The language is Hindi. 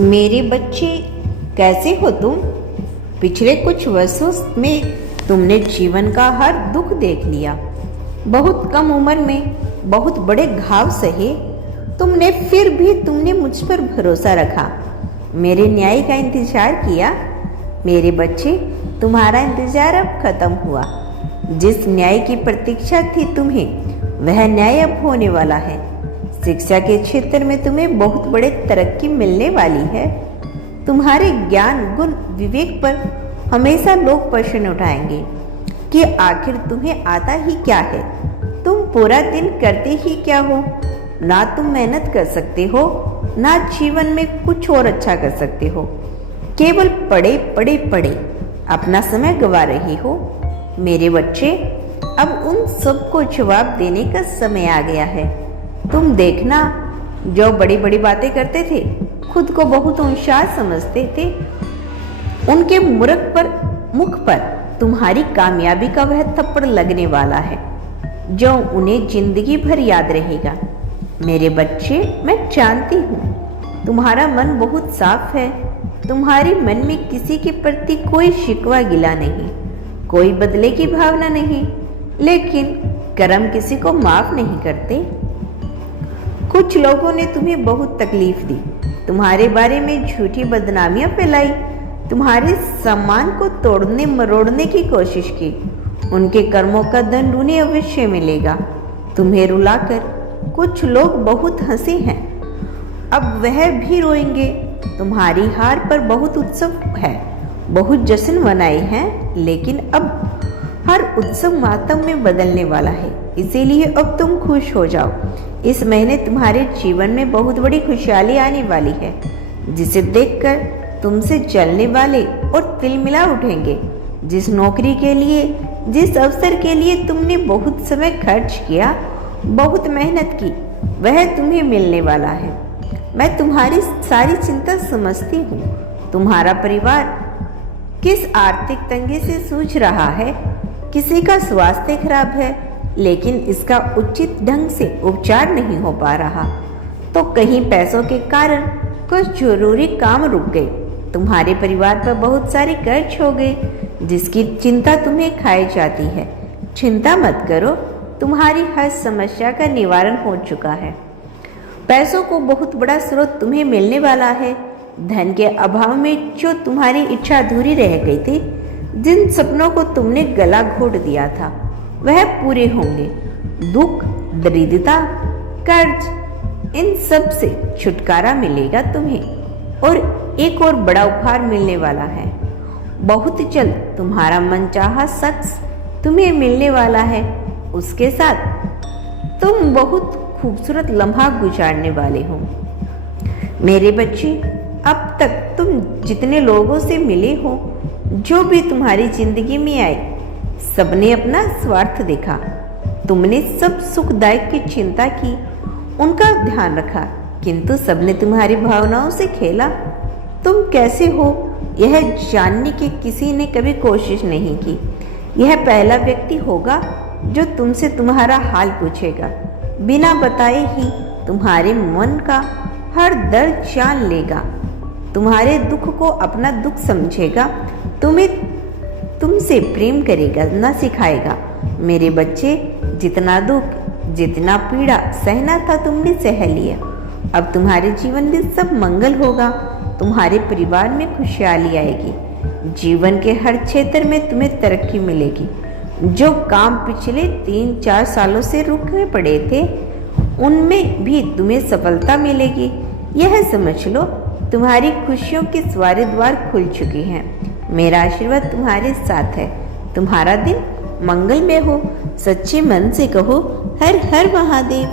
मेरे बच्चे, कैसे हो तुम? पिछले कुछ वर्षों में तुमने जीवन का हर दुख देख लिया। बहुत कम उम्र में बहुत बड़े घाव सहे तुमने, फिर भी तुमने मुझ पर भरोसा रखा, मेरे न्याय का इंतजार किया। मेरे बच्चे, तुम्हारा इंतजार अब खत्म हुआ। जिस न्याय की प्रतीक्षा थी तुम्हें, वह न्याय अब होने वाला है। शिक्षा के क्षेत्र में तुम्हें बहुत बड़े तरक्की मिलने वाली है। तुम्हारे ज्ञान, गुण, विवेक पर हमेशा लोग प्रश्न उठाएंगे कि आखिर तुम्हें आता ही क्या है। तुम पूरा दिन करते ही क्या हो? ना तुम मेहनत कर सकते हो, ना जीवन में कुछ और अच्छा कर सकते हो। केवल पढ़े पढ़े पढ़े अपना समय गवा रहे हो। मेरे बच्चे, अब उन सबको जवाब देने का समय आ गया है। तुम देखना, जो बड़ी बड़ी बातें करते थे, खुद को बहुत होशियार समझते थे, उनके मुख पर तुम्हारी कामयाबी का वह थप्पड़ लगने वाला है, जो उन्हें जिंदगी भर याद रहेगा। मेरे बच्चे, मैं जानती हूँ तुम्हारा मन बहुत साफ है। तुम्हारे मन में किसी के प्रति कोई शिकवा गिला नहीं, कोई बदले की भावना नहीं, लेकिन कर्म किसी को माफ नहीं करते। कुछ लोगों ने तुम्हें बहुत तकलीफ दी, तुम्हारे बारे में झूठी बदनामियां फैलाई, तुम्हारे सम्मान को तोड़ने मरोड़ने की कोशिश की। उनके कर्मों का दंड उन्हें अवश्य मिलेगा। तुम्हें रुलाकर कुछ लोग बहुत हंसे हैं, अब वह भी रोएंगे। तुम्हारी हार पर बहुत उत्सव है, बहुत जश्न मनाए हैं, लेकिन अब हर उत्सव मातम में बदलने वाला है। इसीलिए अब तुम खुश हो जाओ। इस महीने तुम्हारे जीवन में बहुत बड़ी खुशहाली आने वाली है, जिसे देखकर तुमसे जलने वाले और तिलमिला उठेंगे। जिस नौकरी के लिए, जिस अवसर के लिए तुमने बहुत समय खर्च किया, बहुत मेहनत की, वह तुम्हें मिलने वाला है। मैं तुम्हारी सारी चिंता समझती हूँ। तुम्हारा परिवार किस आर्थिक तंगी से जूझ रहा है। किसी का स्वास्थ्य खराब है, लेकिन इसका उचित ढंग से उपचार नहीं हो पा रहा, तो कहीं पैसों के कारण कुछ जरूरी काम रुक गए। तुम्हारे परिवार पर बहुत सारे कर्ज हो गए, जिसकी चिंता तुम्हें खाई जाती है। चिंता मत करो, तुम्हारी हर समस्या का निवारण हो चुका है। पैसों को बहुत बड़ा स्रोत तुम्हें मिलने वाला है। धन के अभाव में जो तुम्हारी इच्छा अधूरी रह गई थी, जिन सपनों को तुमने गला घोट दिया था, वह पूरे होंगे। दुख, दरिद्रता, कर्ज, इन सब से छुटकारा मिलेगा तुम्हें, और एक और बड़ा उपहार मिलने वाला है। बहुत जल्द तुम्हारा मनचाहा शख्स तुम्हें मिलने वाला है। उसके साथ तुम बहुत खूबसूरत लम्हा गुजारने वाले हो। मेरे बच्चे, अब तक तुम जितने लोगों से मिले हो, जो भी तुम्हारी जिंदगी में आए, सबने अपना स्वार्थ देखा। तुमने सब सुखदायक की चिंता की, उनका ध्यान रखा, किंतु सबने तुम्हारी भावनाओं से खेला। तुम कैसे हो, यह जानने की किसी ने कभी कोशिश नहीं की। यह पहला व्यक्ति होगा जो तुमसे तुम्हारा हाल पूछेगा। बिना बताए ही तुम्हारे मन का हर दर्द जान लेगा, तुम्हारे दुख को अपना दुख समझेगा, तुमसे प्रेम करेगा, ना सिखाएगा। मेरे बच्चे, जितना दुख, जितना पीड़ा सहना था, तुमने सह लिया। अब तुम्हारे जीवन में सब मंगल होगा। तुम्हारे परिवार में खुशहाली आएगी। जीवन के हर क्षेत्र में तुम्हें तरक्की मिलेगी। जो काम पिछले 3-4 सालों से रुके पड़े थे, उनमें भी तुम्हें सफलता मिलेगी। यह समझ लो, तुम्हारी खुशियों के सारे द्वार खुल चुके हैं। मेरा आशीर्वाद तुम्हारे साथ है। तुम्हारा दिन मंगलमय हो। सच्चे मन से कहो, हर हर महादेव।